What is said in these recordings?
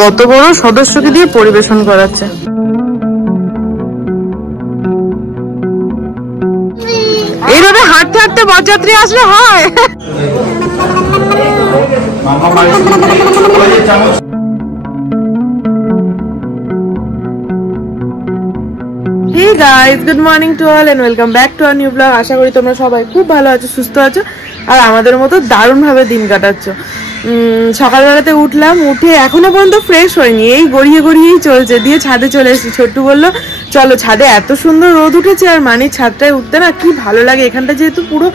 কত বড় সদস্যকে দিয়ে পরিবেশন করাচ্ছে। এইভাবে হাঁটতে হাঁটতে বরযাত্রী আসলে হয়। Hey guys, good morning to all and welcome back to our new vlog. আশা করি তোমরা সবাই খুব ভালো আছো, সুস্থ আছো আর আমাদের মতো দারুণ ভাবে দিন কাটাচ্ছো। সকালবেলাতে উঠলাম, উঠে এখনো পর্যন্ত ফ্রেশ হয়নি, এই গড়িয়ে গড়িয়েই চলছে। দিয়ে ছাদে চলে এসেছি। ছোট্টু বললো চলো ছাদে, এত সুন্দর রোদ উঠেছে আর মানির ছাদটায় উঠতে না কি ভালো লাগে। এখানটা যেহেতু পুরো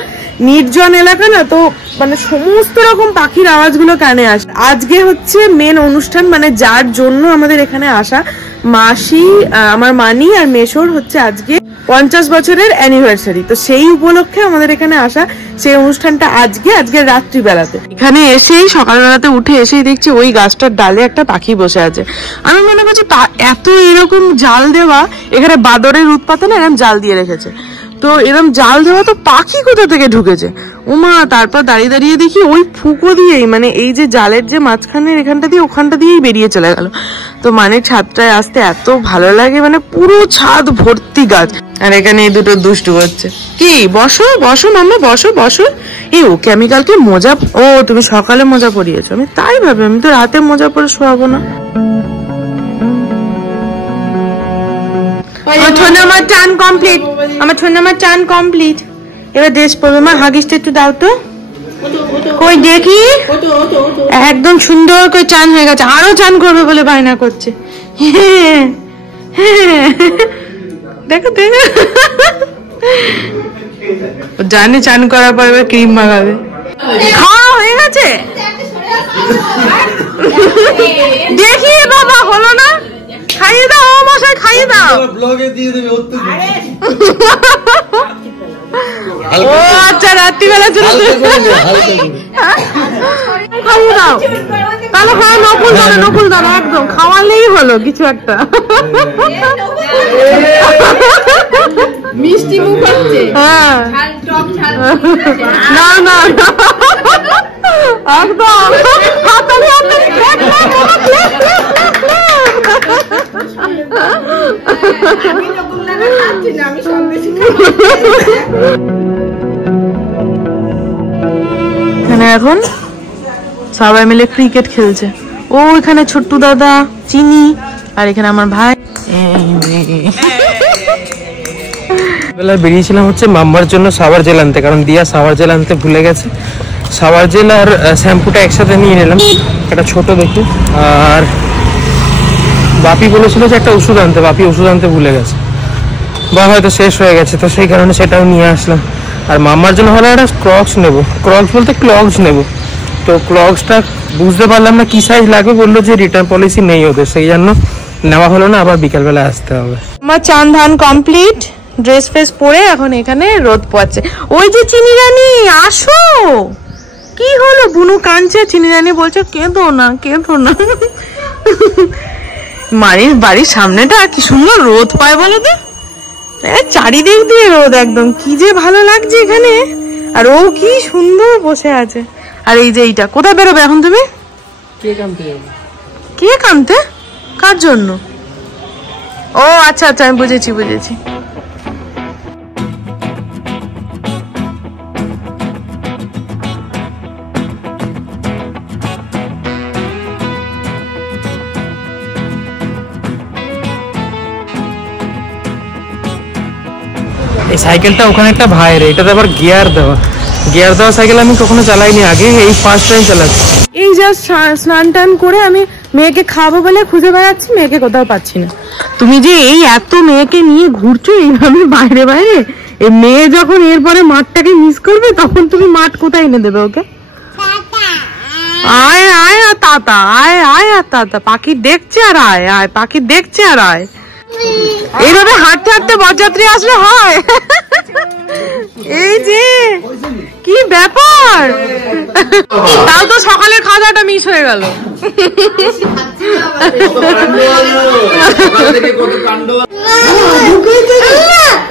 নির্জন এলাকা না, তো মানে সমস্ত রকম পাখির আওয়াজগুলো কানে আসে। আজকে হচ্ছে মেন অনুষ্ঠান, মানে যার জন্য আমাদের এখানে আসা, মাসি, আমার মানি আর মেশোর হচ্ছে আজকে 50 বছরের অ্যানিভার্সারি। তো সেই উপলক্ষে আমাদের এখানে আসা, সেই অনুষ্ঠানটা আজকের রাত্রিবেলাতে। এখানে এসেই সকালবেলাতে উঠে এসেই দেখছি ওই গাছটার ডালে একটা পাখি বসে আছে। আমি মনে করছি এত এরকম জাল দেওয়া, এখানে বাদরের উৎপাতে না এরকম জাল দিয়ে রেখেছে। তো এরকম জাল দেওয়া, তো পাখি কোথা থেকে ঢুকেছে ওমা। তারপর দাঁড়িয়ে দাঁড়িয়ে দেখি ওই ফুঁকো দিয়েই, মানে এই যে জালের যে মাঝখানের এখানটা দিয়ে, ওখানটা দিয়েই বেরিয়ে চলে গেল। তো মানে ছাদটায় আসতে এত ভালো লাগে, মানে পুরো ছাদ ভর্তি গাছ। আর এখানে এই দুটো দুষ্টু হচ্ছে। কি বসো বসো মাম্মা, বসো বসো। এই ওকে আমি কালকে মোজা, ও তুমি সকালে মোজা পরিয়েছো, আমি তাই ভাবে, আমি তো রাতে মোজা পরে শোয়াবো না। আমার টান কমপ্লিট, আমার ছোট আমার টান কমপ্লিট। এবার ড্রেস পরবে। মা হাগিসটা একটু দাও তো, কই দেখি। একদম সুন্দর করে চান হয়ে গেছে, আরো চান করবে বলে বায়না করছে। দেখো দেখো, জানি চান করার পর এবার ক্রিম মাখাবে। খাওয়া হয়ে গেছে দেখি বাবা, হলো না? খাইয়ে দাও মশাই, খাইয়ে দাও। ও আচ্ছা, রাত্রিবেলা চলে খাইয়ে দাও। তাহলে হ্যাঁ, নকুল দাও একদম, খাওয়ালেই হলো কিছু একটা। মিষ্টি মুখ হচ্ছে। হ্যাঁ না না একদম। এখানে এখন সবাই মিলে ক্রিকেট খেলছে। ও এখানে ছোট্টু দাদা, চিনি, আর এখানে আমার ভাই। বেলা বেরিয়েছিলাম হচ্ছে মাম্মার জন্য সাওয়ার জেল আনতে, কারণ দিয়া সাওয়ার জেল আনতে ভুলে গেছে। সাওয়ার জেল আর শ্যাম্পুটা একসাথে নিয়ে নিলাম, একটা ছোট দেখে। আর বাপি বলেছিল যে একটা ওষুধ আনতে, বাপি ওষুধ আনতে ভুলে গেছে বা হয়তো শেষ হয়ে গেছে, তো সেই কারণে সেটাও নিয়ে আসলাম। আর মাম্মার জন্য হলো একটা ক্রক্স নেবো, ক্রক্স বলতে ক্লগস নেবো। তো ক্লগসটা বুঝতে পারলাম না কি সাইজ লাগবে, বললো যে রিটার্ন পলিসি নেই ওদের, সেই জন্য নেওয়া হলো না, আবার বিকালবেলা আসতে হবে। আমার চান ধান কমপ্লিট, ড্রেস ফ্রেস পরে এখন এখানে রোদ পোয়াচ্ছে। ওই যে চিনি রানী, আসো। কি হলো বুনু কাঁদছে, চিনি রানী বলছে কেঁদো না কেঁদো না। মারির বাড়ির সামনেটা কি সুন্দর রোদ পায় বলো তো, চারিদিক দিয়ে রোদ, একদম কি যে ভালো লাগছে এখানে। আর ও কি সুন্দর বসে আছে। আর এই যে এইটা, কোথায় বেরোবে এখন তুমি? কেক আনতে যাবো। কেক আনতে? কার জন্য? ও আচ্ছা আচ্ছা, আমি বুঝেছি। এই সাইকেলটা ওখানে একটা ভাইয়ের, এটাতে আবার গিয়ার দেওয়া সাইকেল আমি কখনো চালাইনি আগে, এই ফার্স্ট টাইম চালাচ্ছি। এই জাস্ট স্নান টান করে আমি মেয়েকে খাবো বলে খুঁজে বেড়াচ্ছি, মেয়েকে কোথাও পাচ্ছি না। তুমি যে এই এত মেয়েকে নিয়ে ঘুরছো এইভাবে বাইরে বাইরে, এই মেয়ে যখন এরপরে মাঠটাকে মিস করবে, তখন তুমি মাঠ কোথায় এনে দেবে ওকে? আয় আয় আর তাতা, আয় আয় আর তাতা, পাখি দেখছে আর আয় আয়, পাখি দেখছে আর আয়। এইভাবে হাঁটতে হাঁটতে বরযাত্রী আসলে হয়। এই যে কি ব্যাপার, তাও তো সকালের খাওয়াটা মিস হয়ে গেল।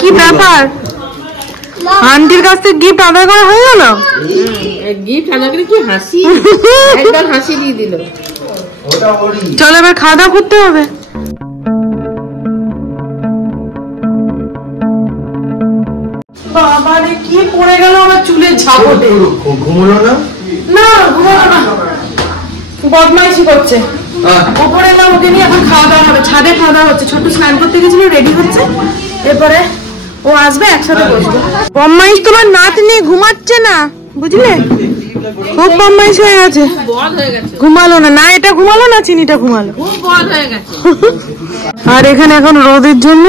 কি ব্যাপার, আন্টির কাছ থেকে গিফট আদায় করা হয়ে গেল? গিফট আনা করে কি হাসি, একবার হাসি দিয়ে দিল। চলো এবার খাওয়া দাওয়া করতে হবে। বাবারে কি পড়ে গেল আমার চুলের ঝাপটে। ঘুমলো না? না ঘুমাবো না, বদমাইশি করছে। ওপরে না ওকে নিয়ে এখন খাওয়া দাওয়া হবে, ছাদে খাওয়া দাওয়া হচ্ছে। ছোট স্নান করতে গেছিল, রেডি হচ্ছে, এরপরে ও আসবে, একসাথে বসবো। বদমাইশ তোমার নাতনি ঘুমাচ্ছে না, বুঝলে? খুব বদমাইশ হয়ে গেছে, ঘুমালো না। না এটা ঘুমালো না, চিনিটা ঘুমালো। আর এখানে এখন রোদের জন্য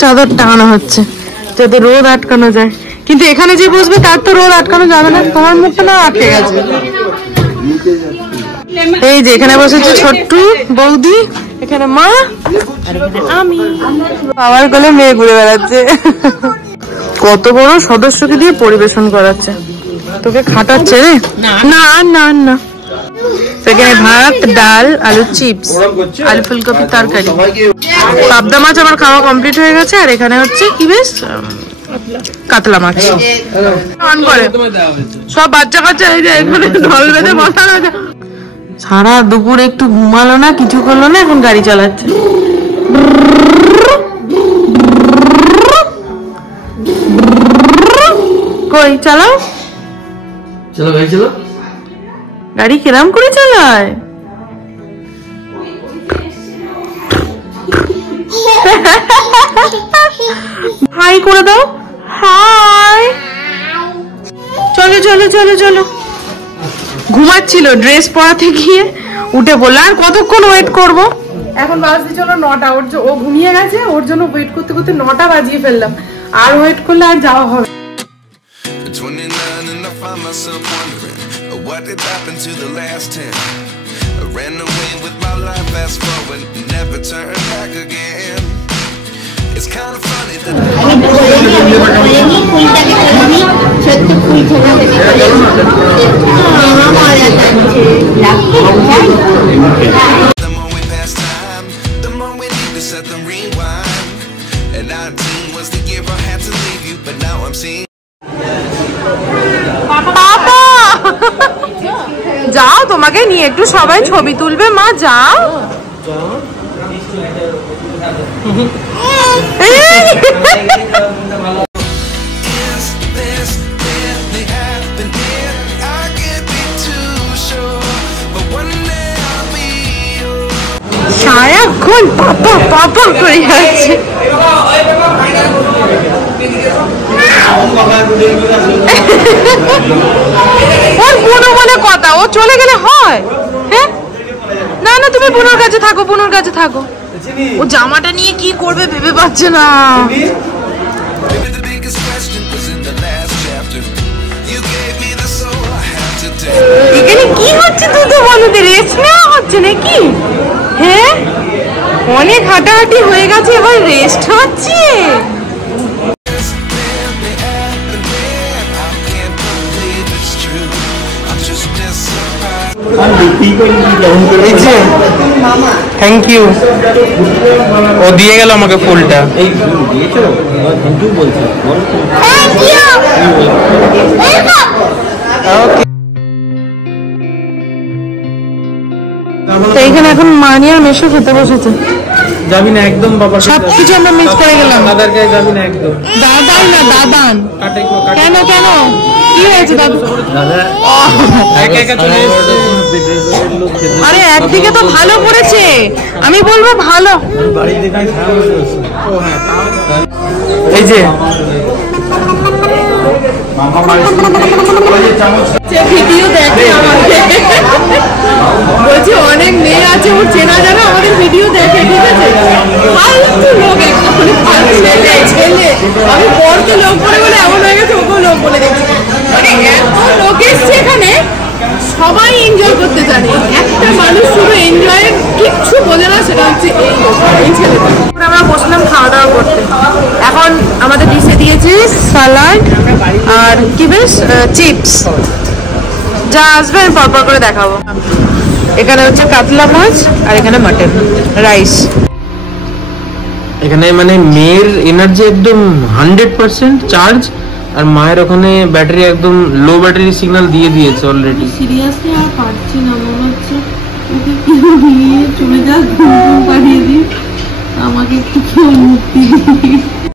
চাদর টাঙানো হচ্ছে যাতে রোদ আটকানো যায়, কিন্তু এখানে যে বসবে তার তো রোদ আটকানো যাবে না। তোমার মুখটা না আটকে গেছে। এই যে এখানে বসেছে ছোট্টু বৌদি, এখানে মা, আর এখানে আমি। বাবার কোলে মেয়ে ঘুরে বেড়াচ্ছে। কত বড় সদস্যকে দিয়ে পরিবেশন করাচ্ছে, তোকে খাটাচ্ছে রে। না না না, সেখানে ভাত, ডাল, আলু চিপস, আলু ফুলকপির তরকারি, পাবদা মাছ আমার খাওয়া কমপ্লিট হয়ে গেছে। আর এখানে হচ্ছে কি বেশ কাতলা মাছ। অন করে সব বাচ্চা কাচ্চা এই যে এখানে ঢল বেঁধে বসা আছে। সারা দুপুর একটু ঘুমালো না, কিছু করলো না, এখন গাড়ি চালাচ্ছে। কই চালাও, চলো ভাই চলো। গাড়ি কিরাম করে চালায়। হাই করে দাও, হাই। চলো চলো চলো চলো। ঘুমাচ্ছিল, ড্রেস পরাতে গিয়ে উঠে বললো আর কতক্ষণ ওয়েট করব। এখন বাজতে চলো 9টা। ও ঘুমিয়ে গেছে, ওর জন্য ওয়েট করতে করতে 9টা বাজিয়ে ফেললাম। আর ওয়েট করলে আর যাওয়া হবে। What did happen to the last 10? I ran away with my life, fast forward, never turn back again. It's kind of funny that the more we pass time, the more we need to set them rewind. And 19 was the year I had to leave you, but now I'm seeing. যাও, তোমাকে নিয়ে একটু সবাই ছবি তুলবে। মা যাও। সারাক্ষণ পাপা পাপা করে যাচ্ছে। ওর বোনো বলে কথা, ও চলে গেলে হয়। হ্যাঁ না না, তুমি বোনোর কাছে থাকো, বোনোর কাছে থাকো। ও জামাটা নিয়ে কি করবে ভেবে পাচ্ছে না। এখানে কি হচ্ছে? দুটো বন্ধুদের রেস্ট নেওয়া হচ্ছে নাকি? হ্যাঁ, অনেক হাঁটাহাঁটি হয়ে গেছে, এবার রেস্ট হচ্ছে। Thank you. ও দিয়ে গেল আমাকে ফুলটা। এইখানে এখন মানি আর মেশো খেতে বসেছে। যাবি না একদম বাবা, সবকিছু আমরা মিস করে গেলাম। দাদার কাছে যাবি না একদম। দাদাই না, দাদান। কেন কেন, কি হয়েছে দাদু? আরে একদিকে তো ভালো করেছে, আমি বলবো ভালো। এই যে ভিডিও দেখে আমাদের, বলছি অনেক মেয়ে আছে ওর চেনা জানা, আমাদের ভিডিও দেখে, ঠিক আছে? ফালতু লোক, একদম ফালতু ছেলে। আমি পড়তে লোক বলে বলে এমন হয়ে গেছে, ওকেও লোক বলে দেখছি। মানে এত লোক এসছে এখানে, সবাই এনজয় করতে জানে। একটা মানুষ শুধু এনজয় কিচ্ছু বোঝে না, সেটা হচ্ছে এই ছেলেটা। আমরা বসলাম খাওয়া দাওয়া করতে। এখন আমাদের ডিশে দিয়েছে সালাড আর কি বেশ চিপস। যা আসবে আমি পরপর করে দেখাবো। এখানে হচ্ছে কাতলা মাছ আর এখানে মাটন, রাইস। এখানে মানে মেয়ের এনার্জি একদম 100% চার্জ, আর মায়ের ওখানে ব্যাটারি একদম লো ব্যাটারি সিগন্যাল দিয়ে দিয়েছে অলরেডি। সিরিয়াসলি আর পারছি না, মনে হচ্ছে কেউ নিয়ে চলে যাক, পাঠিয়ে দিই, আমাকে একটু কেউ মুক্তি দিই।